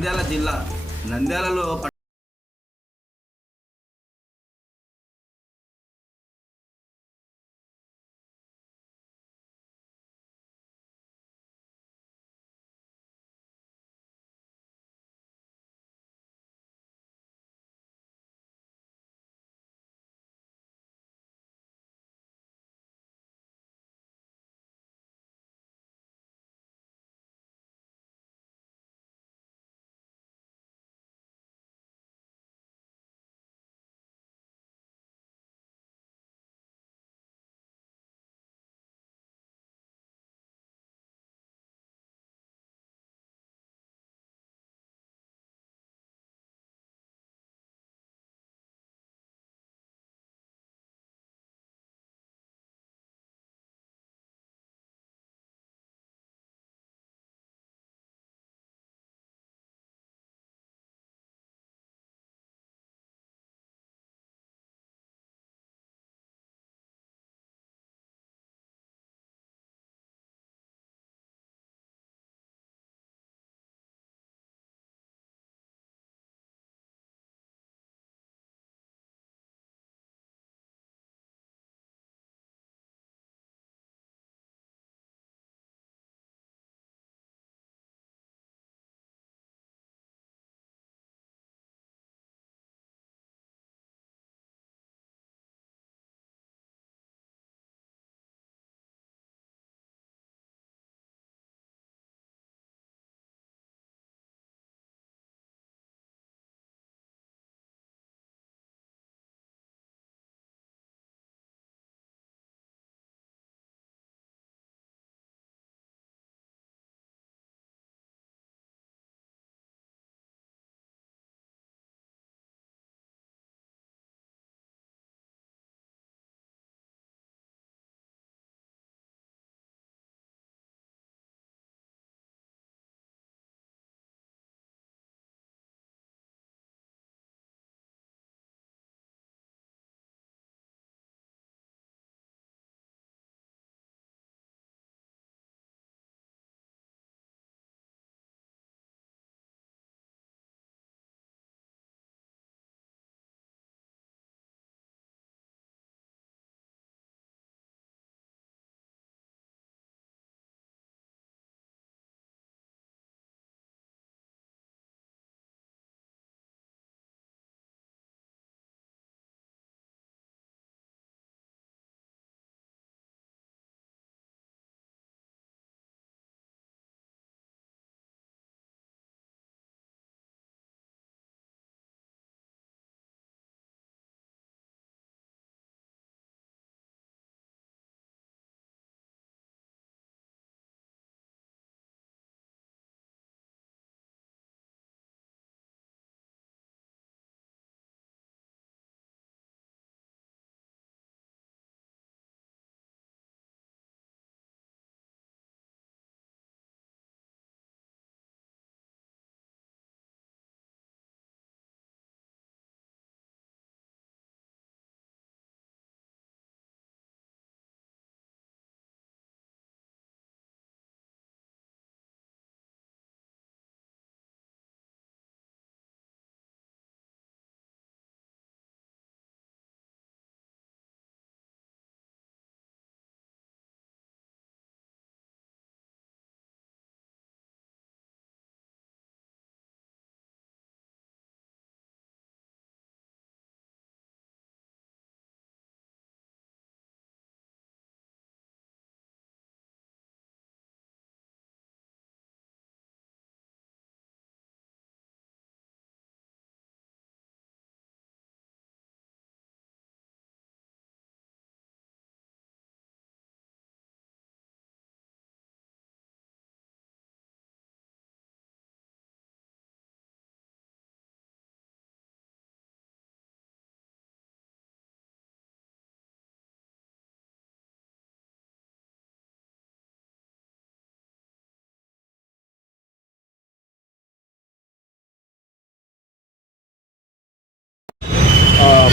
నంద్యాల జిల్లా నంద్యాలలో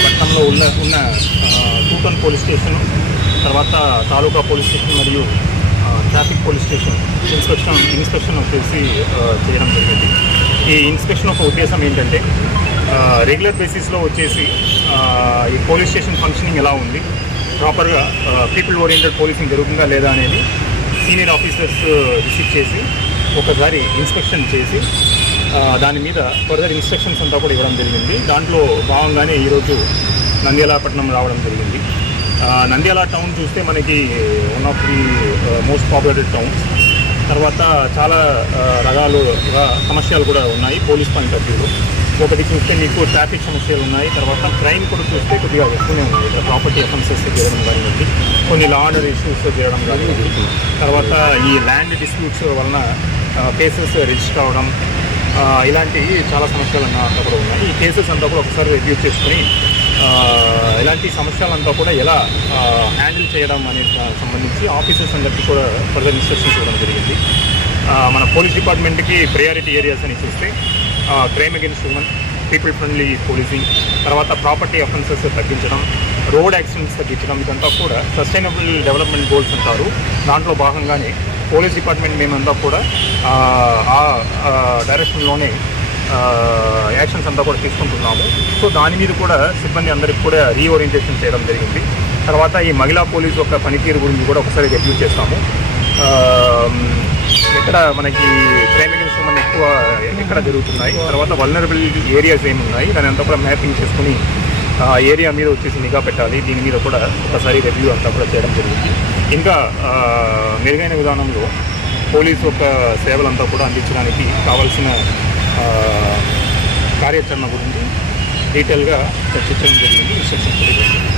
పట్టణంలో ఉన్న టూటన్ పోలీస్ స్టేషన్, తర్వాత తాలూకా పోలీస్ స్టేషన్ మరియు ట్రాఫిక్ పోలీస్ స్టేషన్ ఇన్స్పెక్షన్ చేసి చేయడం జరిగింది. ఈ ఇన్స్పెక్షన్ యొక్క ఉద్దేశం ఏంటంటే రెగ్యులర్ బేసిస్లో వచ్చేసి ఈ పోలీస్ స్టేషన్ ఫంక్షనింగ్ ఎలా ఉంది, ప్రాపర్గా పీపుల్ ఓరియంటెడ్ పోలీసింగ్ జరుగుతుందా లేదా అనేది సీనియర్ ఆఫీసర్స్ విజిట్ చేసి ఒకసారి ఇన్స్పెక్షన్ చేసి దాని మీద ఫర్దర్ ఇన్స్ట్రక్షన్స్ అంతా కూడా ఇవ్వడం జరిగింది. దాంట్లో భాగంగానే ఈరోజు నంద్యాల పట్టణం రావడం జరిగింది. నంద్యాల టౌన్ చూస్తే మనకి one of the most popular towns. తర్వాత చాలా రకాలుగా సమస్యలు కూడా ఉన్నాయి పోలీస్ పాయింట్ ఆఫ్ వ్యూలో. ఒకటి చూస్తే మీకు ట్రాఫిక్ సమస్యలు ఉన్నాయి, తర్వాత క్రైమ్ కూడా చూస్తే కొద్దిగా ఎక్కువనే ఉన్నాయి. ఇక్కడ ప్రాపర్టీ అఫెన్సెస్ చేయడం కానివ్వండి, కొన్ని లా ఆర్డర్ ఇష్యూస్ చేయడం కానివ్వండి, తర్వాత ఈ ల్యాండ్ డిస్ప్యూట్స్ వలన కేసెస్ రిజిస్టర్ అవ్వడం, ఇలాంటి చాలా సమస్యలు అంతా కూడా ఉన్నాయి. ఈ కేసెస్ అంతా కూడా ఒకసారి రివ్యూ చేసుకుని ఇలాంటి సమస్యలంతా కూడా ఎలా హ్యాండిల్ చేయడం అనేది సంబంధించి ఆఫీసర్స్ అందరికీ కూడా ఫర్దర్ ఇన్స్ట్రక్షన్స్ ఇవ్వడం జరిగింది. మన పోలీస్ డిపార్ట్మెంట్కి ప్రయారిటీ ఏరియాస్ అని చూస్తే crime against human, people friendly policing, తర్వాత ప్రాపర్టీ అఫెన్సెస్ తగ్గించడం, రోడ్ యాక్సిడెంట్స్ తగ్గించడం, ఇదంతా కూడా సస్టైనబుల్ డెవలప్మెంట్ గోల్స్ అంటారు. దాంట్లో భాగంగానే పోలీస్ డిపార్ట్మెంట్ మేమంతా కూడా ఆ డైరెక్షన్లోనే యాక్షన్స్ అంతా కూడా తీసుకుంటున్నాము. సో దాని మీద కూడా సిబ్బంది అందరికీ కూడా రీఓరియంటేషన్ చేయడం జరిగింది. తర్వాత ఈ మహిళా పోలీసు యొక్క పనితీరు గురించి కూడా ఒకసారి రివ్యూ చేస్తాము. ఎక్కడ మనకి క్రైమ్ అగెన్స్ట్ హ్యూమన్ ఎక్కువ ఎక్కడ జరుగుతున్నాయి, తర్వాత వల్నరబుల్ ఏరియాస్ ఏమున్నాయి, దాని అంతా కూడా మ్యాపింగ్ చేసుకుని ఏరియా మీద వచ్చేసి నిఘా పెట్టాలి. దీని మీద కూడా ఒకసారి రివ్యూ అంతా కూడా చేయడం జరిగింది. ఇంకా మెరుగైన విధానంలో పోలీసు యొక్క సేవలంతా కూడా అందించడానికి కావాల్సిన కార్యాచరణ గురించి డీటెయిల్గా చర్చించడం జరిగింది. ఇన్స్ట్రక్షన్స్ కూడా జరిగింది.